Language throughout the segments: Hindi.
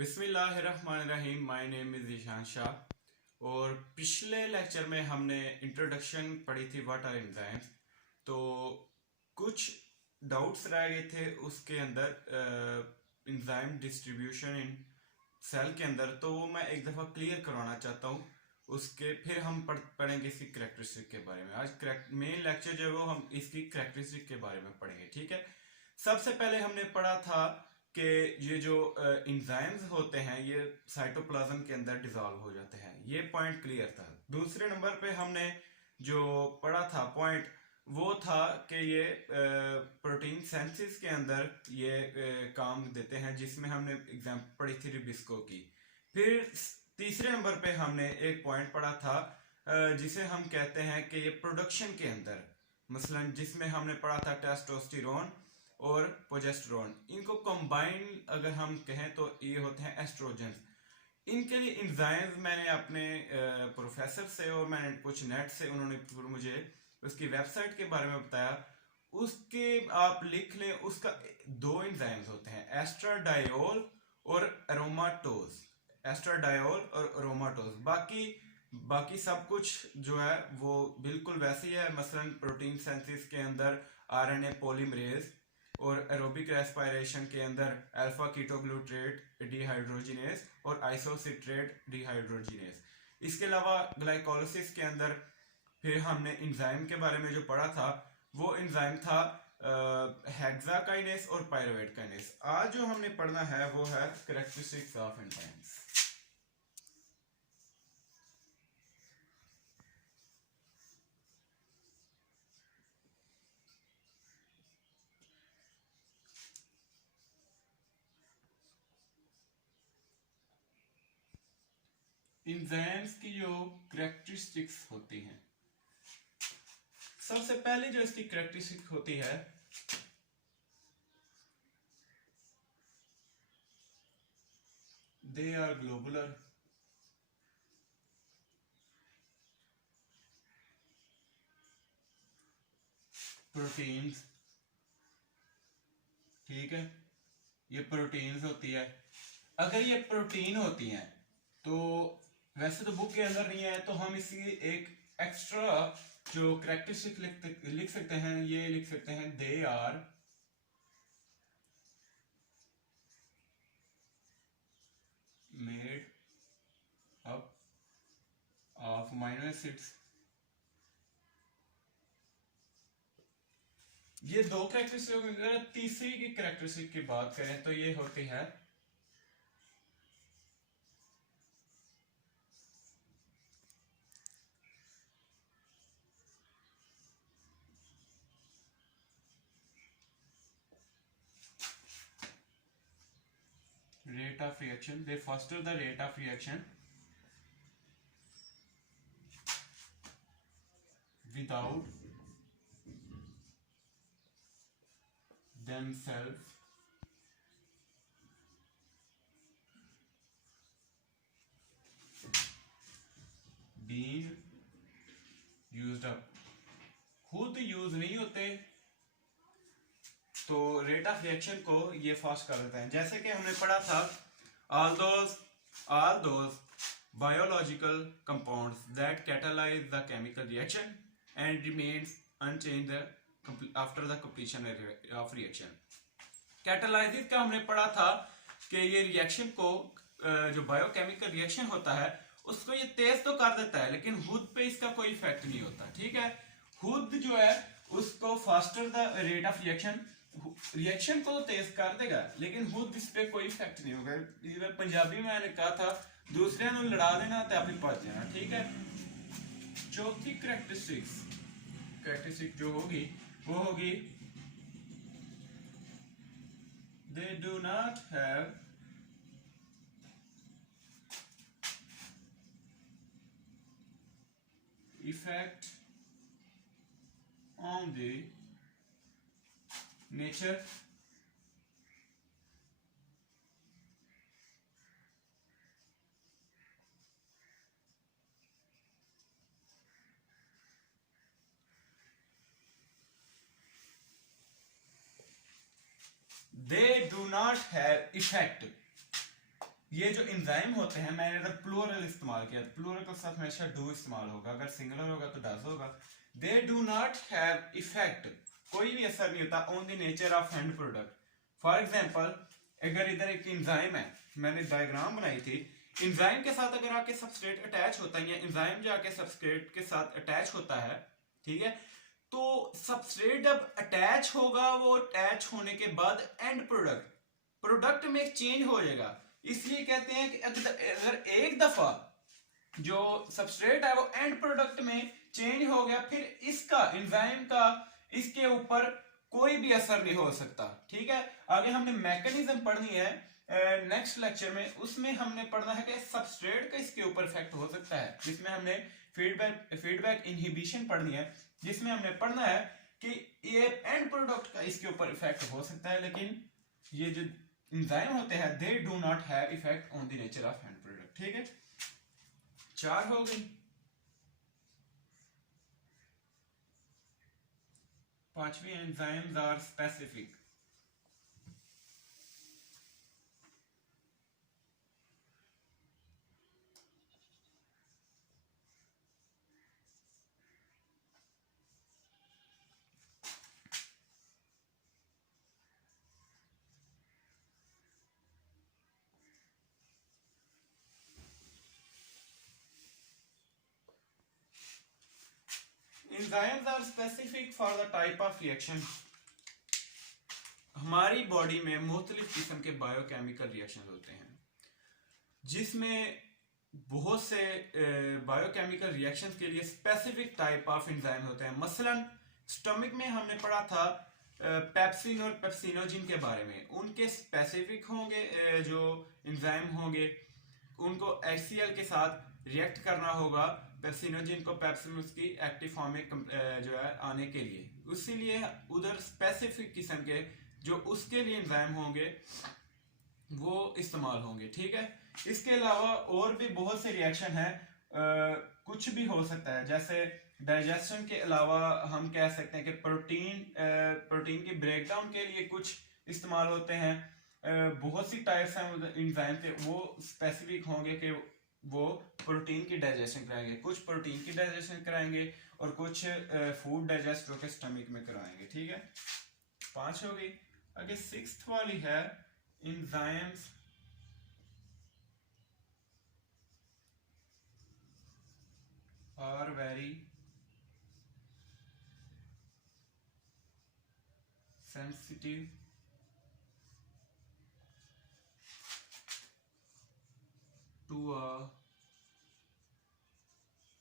बिस्मिल्लाहिर्रहमानिर्रहीम। My name is Ishaan Shah. और पिछले लेक्चर में हमने इंट्रोडक्शन पढ़ी थी व्हाट आर एंजाइम्स। तो कुछ डाउट्स रह गए थे उसके अंदर एंजाइम डिस्ट्रीब्यूशन इन सेल के अंदर, तो वो मैं एक दफ़ा क्लियर करवाना चाहता हूँ। उसके फिर हम पढ़ेंगे इसकी करेक्टरिस्टिक के बारे में। आज मेन लेक्चर जो है वो हम इसकी करेक्टरिस्टिक के बारे में पढ़ेंगे, ठीक है। सबसे पहले हमने पढ़ा था कि ये जो एंजाइम्स होते हैं ये साइटोप्लाज्म के अंदर डिजॉल्व हो जाते हैं, ये पॉइंट क्लियर था। दूसरे नंबर पे हमने जो पढ़ा था पॉइंट वो था कि ये प्रोटीन सिंथेसिस के अंदर ये काम देते हैं, जिसमें हमने एग्जाम्पल पढ़ी थी रिबिस्को की। फिर तीसरे नंबर पे हमने एक पॉइंट पढ़ा था जिसे हम कहते हैं कि ये प्रोडक्शन के अंदर, मसलन जिसमें हमने पढ़ा था टेस्टोस्टेरोन और प्रोजेस्टेरोन, इनको कंबाइन अगर हम कहें तो ये होते हैं एस्ट्रोजन। इनके लिए एंजाइम्स मैंने अपने प्रोफेसर से और मैंने कुछ नेट से उन्होंने मुझे उसकी वेबसाइट के बारे में बताया, उसके आप लिख लें। उसका दो एंजाइम्स होते हैं, एस्ट्राडायोल और एरोमाटोज। एस्ट्राडायोल और एरोमाटोज, बाकी सब कुछ जो है वो बिल्कुल वैसे ही है। मसलन प्रोटीन सिंथेसिस के अंदर आरएनए पॉलीमरेज और एरोबिक रेस्पिरेशन के अंदर अल्फा कीटोग्लूट्रेट डिहाइड्रोजिनेज और आइसोसिट्रेट डिहाइड्रोजिनेज। इसके अलावा ग्लाइकोलिसिस के अंदर फिर हमने एंजाइम के बारे में जो पढ़ा था वो एंजाइम था हेक्साकाइनेस और पायरुवेट काइनेस। आज जो हमने पढ़ना है वो है कैरेक्टरिस्टिक्स ऑफ एंजाइम्स। एंजाइम्स की जो कैरेक्टरिस्टिक्स होती हैं, सबसे पहले जो इसकी कैरेक्टरिस्टिक होती है दे आर ग्लोबुलर। प्रोटीन्स, ठीक है, ये प्रोटीन्स होती है। अगर ये प्रोटीन होती हैं तो वैसे तो बुक के अंदर नहीं है, तो हम इसकी एक एक्स्ट्रा जो कैरेक्टरिस्टिक लिख सकते हैं, ये लिख सकते हैं they are made up of amino acids. ये दो कैरेक्टरिस्टिक। अगर तीसरी की कैरेक्टरिस्टिक की बात करें तो ये होती है rate of reaction. They foster the rate of reaction without themselves being used up। खुद यूज नहीं होते तो रेट ऑफ रिएक्शन को ये फास्ट कर देते हैं। जैसे कि हमने पढ़ा था all those biological compounds that catalyze the chemical reaction and remains unchanged after the completion of reaction। Catalysis का हमने पढ़ा था कि ये रिएक्शन को जो बायोकेमिकल रिएक्शन होता है उसको ये तेज तो कर देता है, लेकिन हुद पे इसका कोई इफेक्ट नहीं होता, ठीक है। हुद जो है उसको faster the rate of reaction को तो तेज कर देगा, लेकिन हुद इस पे कोई इफेक्ट नहीं होगा। पंजाबी में मैंने कहा था दूसरे को लड़ा देना तो अपनी पास देना, ठीक है। चौथी कैरेक्टरिस्टिक जो होगी वो होगी they do not have effect on the nature they do not have effect ये जो एंजाइम होते हैं, मैंने इधर प्लूरल इस्तेमाल किया, प्लूरल के साथ हमेशा डू इस्तेमाल होगा, अगर सिंगुलर होगा तो डज होगा। दे डू नॉट हैव इफेक्ट, कोई भी असर नहीं होता on the nature of end product. For example अगर इधर एक एंजाइम है, मैंने डायग्राम बनाई थी, एंजाइम के साथ अगर आके सबस्ट्रेट अटैच होता है या एंजाइम जाके सबस्ट्रेट के साथ अटैच होता है, ठीक है, तो सबस्ट्रेट जब अटैच होगा, वो अटैच होने के बाद एंड प्रोडक्ट में चेंज हो जाएगा। इसलिए कहते हैं कि अगर एक दफा जो सबस्ट्रेट है वो एंड प्रोडक्ट में चेंज हो गया, फिर इसका एंजाइम का इसके ऊपर कोई भी असर नहीं हो सकता। ठीक है, आगे हमने मैकेनिज्म पढ़नी है नेक्स्ट लेक्चर में, उसमें हमने पढ़ना है कि सबस्ट्रेट का इसके ऊपर इफेक्ट हो सकता है, जिसमें हमने फीडबैक इनहिबिशन पढ़नी है, जिसमें हमने पढ़ना है कि ये एंड प्रोडक्ट का इसके ऊपर इफेक्ट हो सकता है, लेकिन ये जो एंजाइम होते हैं they do not have effect on the nature of end product. ठीक है, 4 हो गई। पांचवी, enzymes are specific. Enzymes are specific for the type of reaction. हमारी बॉडी में मुख्तलिफ किस्म के बायोकेमिकल रिएक्शन होते हैं, जिसमें बहुत से बायोकेमिकल रिएक्शंस के लिए स्पेसिफिक टाइप ऑफ एंजाइम होते हैं। मसलन स्टमक में हमने पढ़ा था पेप्सिन और पेप्सिनोजिन के बारे में, उनके स्पेसिफिक होंगे जो एंजाइम होंगे, उनको HCl के साथ रिएक्ट करना होगा पेप्सिनोजिन को पेप्सिन की एक्टिव फॉर्म में जो है आने के लिए, इसीलिए उधर स्पेसिफिक किस्म के जो उसके लिए एंजाइम होंगे वो इस्तेमाल होंगे। ठीक है, इसके अलावा और भी बहुत से रिएक्शन हैं, कुछ भी हो सकता है, जैसे डाइजेशन के अलावा हम कह सकते हैं कि प्रोटीन की ब्रेकडाउन के लिए कुछ इस्तेमाल होते हैं। बहुत सी टाइप्स हैं एंजाइम के, वो स्पेसिफिक होंगे कि वो प्रोटीन की डाइजेशन कराएंगे, कुछ प्रोटीन की डाइजेशन कराएंगे और कुछ फूड डाइजेस्ट होकर स्टमक में कराएंगे। ठीक है, 5 हो गई। आगे 6th वाली है enzymes are very sensitive to a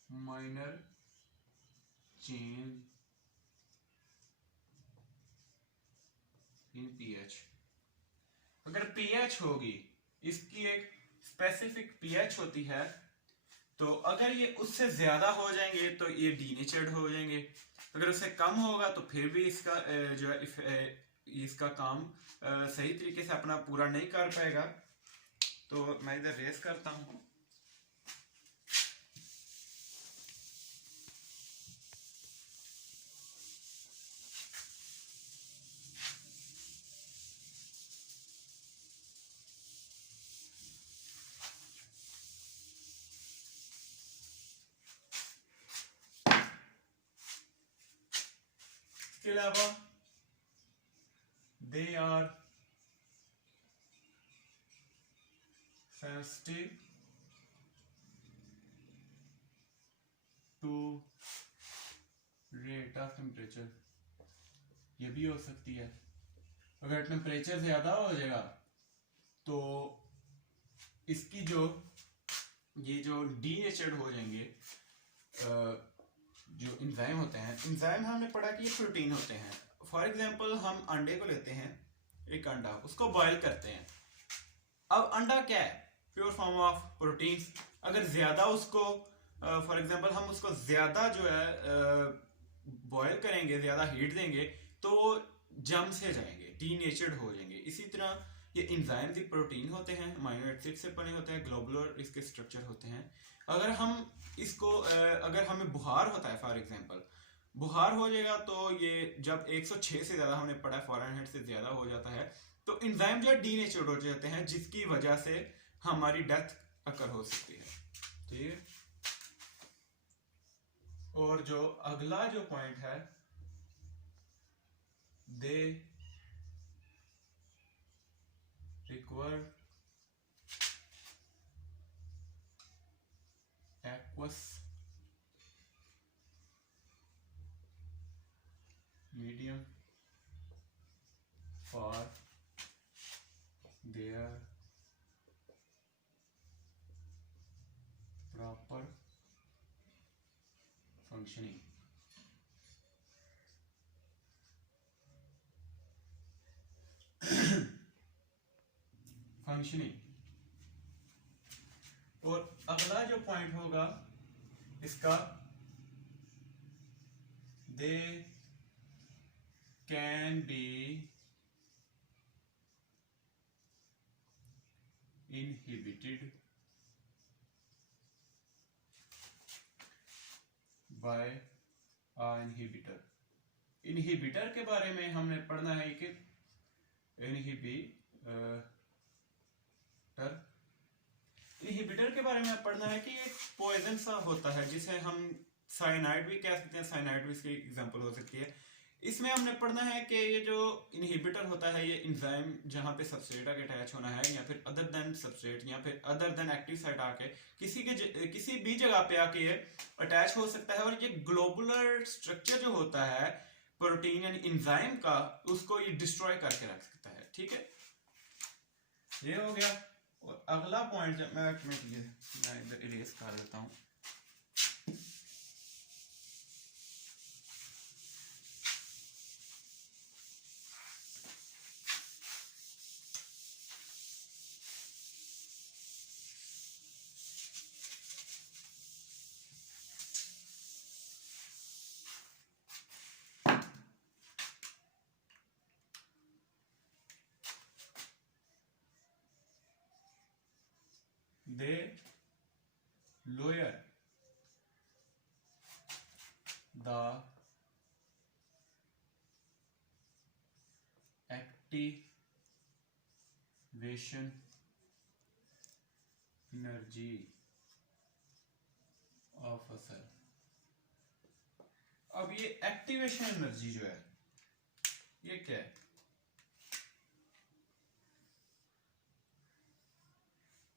minor change in pH। अगर pH होगी, इसकी एक स्पेसिफिक pH होती है, तो अगर ये उससे ज्यादा हो जाएंगे तो ये डीनेचर्ड हो जाएंगे, अगर उससे कम होगा तो फिर भी इसका जो है इसका काम सही तरीके से अपना पूरा नहीं कर पाएगा। तो मैं इधर रेस करता हूं। इसके अलावा they are sensitive to rate of temperature, ये भी हो सकती है। अगर टेम्परेचर ज्यादा हो जाएगा तो इसकी ये जो डीनेचर्ड हो जाएंगे जो एंजाइम होते हैं। एंजाइम हमने पढ़ा कि ये प्रोटीन होते हैं। फॉर एग्जांपल हम अंडे को लेते हैं, एक अंडा, उसको बॉईल करते हैं। अब अंडा क्या है? Pure form of protein. अगर ज्यादा उसको फॉर एग्जांपल हम उसको ज्यादा जो है बॉईल करेंगे, ज्यादा हीट देंगे तो जम से जाएंगे, डीनेचर्ड हो जाएंगे। इसी तरह ये एंजाइम भी प्रोटीन होते हैं, अमीनो एसिड से बने होते हैं, ग्लोबुलर इसके स्ट्रक्चर होते हैं। अगर हम इसको अगर हमें बुखार होता है, फॉर एग्जांपल बुखार हो जाएगा तो ये जब 106 से ज्यादा हमने पढ़ा फ़ारेनहाइट से ज्यादा हो जाता है तो एंजाइम जो डीनेचर्ड हो जाते हैं, जिसकी वजह से हमारी डेथ अकर हो सकती है। ठीक है, और जो अगला जो पॉइंट है, they require aqueous medium for their proper functioning। Functioning. और अगला जो पॉइंट होगा इसका, they can be inhibited by inhibitor. Inhibitor के बारे में हमने पढ़ना है कि इनहिबिटर के बारे में पढ़ना है कि एक पॉइजन सा होता है जिसे हम साइनाइड भी कह सकते हैं, साइनाइड भी इसकी एग्जांपल हो सकती है। इसमें हमने पढ़ना है कि ये जो इनहिबिटर होता है ये एंजाइम जहां पे सबस्ट्रेट आके अटैच होना है, या फिर अदर देन सबस्ट्रेट, या फिर अदर देन एक्टिव साइट आके किसी भी जगह पे आके ये अटैच हो सकता है। और ये ग्लोबुलर स्ट्रक्चर जो होता है प्रोटीन यानी एंजाइम का, उसको ये डिस्ट्रॉय करके रख सकता है। ठीक है, ये हो गया। और अगला पॉइंट मैं इधर इरेज कर देता हूं। They lower the activation energy of a cell। अब ये एक्टिवेशन एनर्जी जो है ये क्या है?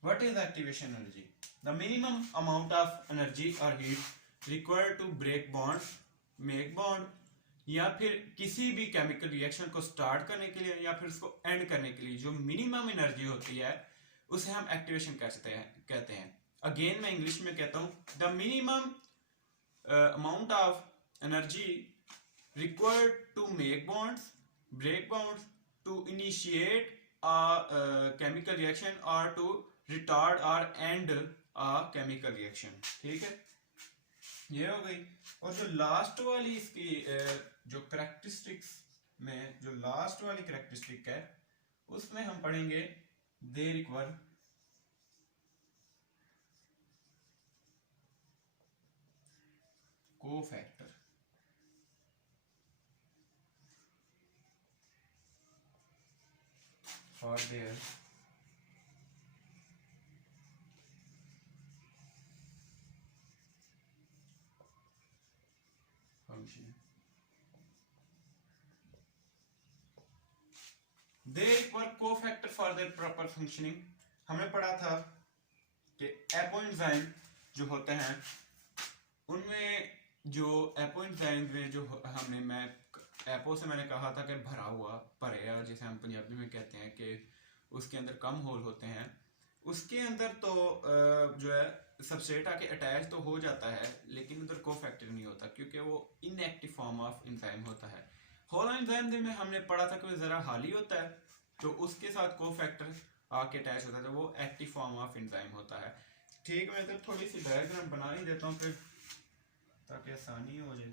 What is activation energy? The minimum amount of energy or heat required to break bonds, make bond, या फिर किसी भी केमिकल रिएक्शन को स्टार्ट करने के लिए या फिर उसको एंड करने के लिए जो मिनिमम एनर्जी होती है उसे हम एक्टिवेशन कहते हैं। अगेन मैं इंग्लिश में कहता हूं, the minimum amount of energy required to make bonds, break bonds, to initiate chemical reaction और टू रिटार्ड और एंड अ केमिकल रिएक्शन। ठीक है, ये हो गई। और जो लास्ट वाली इसकी जो करेक्टरिस्टिक्स में जो लास्ट वाली करेक्टरिस्टिक है उसमें हम पढ़ेंगे they require cofactor. For their function. They require cofactor for their proper functioning. हमने पढ़ा था कि एपोएंजाइम जो होते हैं उनमें जो एपोएंजाइम में जो मैं एपो से मैंने कहा था कि भरा हुआ भरे, जिसे हम पंजाबी में कहते हैं कि उसके अंदर कम होल होते हैं, उसके अंदर तो जो है सबस्ट्रेट आके अटैच तो हो जाता है लेकिन उधर कोफैक्टर नहीं होता क्योंकि वो इनएक्टिव फॉर्म ऑफ एंजाइम होता है। होल एंजाइम में हमने पढ़ा था कि वो जरा हाली होता है तो उसके साथ कोफैक्टर आके अटैच होता है तो वो एक्टिव फॉर्म ऑफ एंजाइम होता है। ठीक, मैं तो थोड़ी सी डायग्राम बना ही देता हूँ फिर ताकि आसानी हो जाए।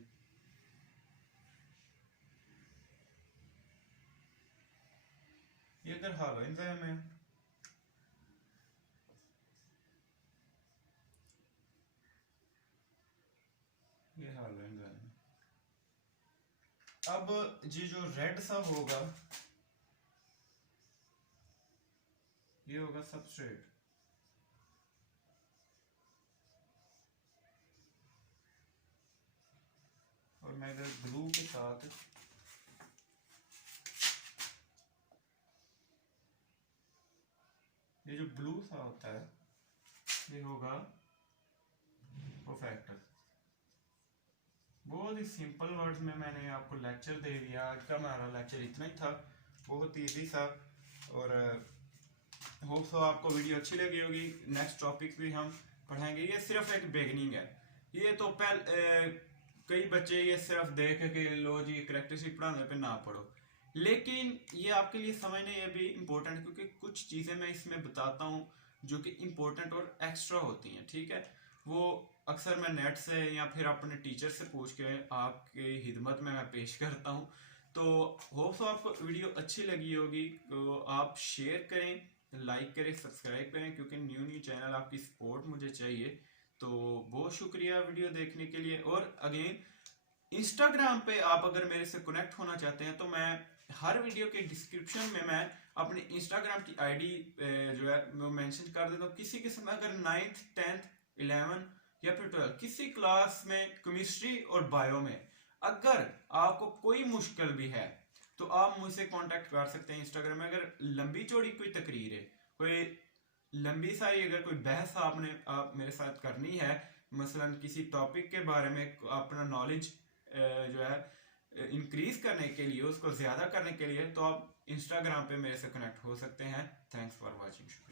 ये इधर हालो एंजाइम है, ये हालो एंजाइम। अब ये जो रेड सा होगा ये होगा सबस्ट्रेट। और मैं इधर ग्लू के साथ ये जो ब्लू सा होता है ये होगा प्रोफेक्टर। बहुत ही सिंपल वर्ड्स में मैंने आपको लेक्चर दे दिया। आज का हमारा लेक्चर इतना ही था, बहुत इजी सा, और होप सो आपको वीडियो अच्छी लगी होगी। नेक्स्ट टॉपिक भी हम पढ़ाएंगे। ये सिर्फ एक बिगनिंग है। ये तो कई बच्चे ये सिर्फ देख के लो जी करेक्टरिस्टिक पढ़ाने पे ना पढ़ो, लेकिन ये आपके लिए समझने ये भी इम्पोर्टेंट है, क्योंकि कुछ चीज़ें मैं इसमें बताता हूँ जो कि इम्पोर्टेंट और एक्स्ट्रा होती हैं। ठीक है, वो अक्सर मैं नेट से या फिर अपने टीचर से पूछ के आपकी खिदमत में मैं पेश करता हूँ। तो होप सो आपको वीडियो अच्छी लगी होगी, तो आप शेयर करें, लाइक करें, सब्सक्राइब करें, क्योंकि न्यू चैनल आपकी सपोर्ट मुझे चाहिए। तो बहुत शुक्रिया वीडियो देखने के लिए। और अगेन इंस्टाग्राम पे आप अगर मेरे से कनेक्ट होना चाहते हैं तो मैं हर वीडियो के डिस्क्रिप्शन में मैं अपनी इंस्टाग्राम की आईडी जो है वो मेंशन कर देता हूँ। किसी किस्म अगर 9th 10th 11 या फिर 12 किसी क्लास में केमिस्ट्री और बायो में अगर आपको कोई मुश्किल भी है तो आप मुझसे कांटेक्ट कर सकते हैं इंस्टाग्राम में। अगर लंबी चौड़ी कोई तकरीर है, कोई लंबी सारी अगर कोई बहस आपने मेरे साथ करनी है, मसलन किसी टॉपिक के बारे में अपना नॉलेज जो है इंक्रीज करने के लिए, उसको ज्यादा करने के लिए, तो आप इंस्टाग्राम पे मेरे से कनेक्ट हो सकते हैं। Thanks for watching.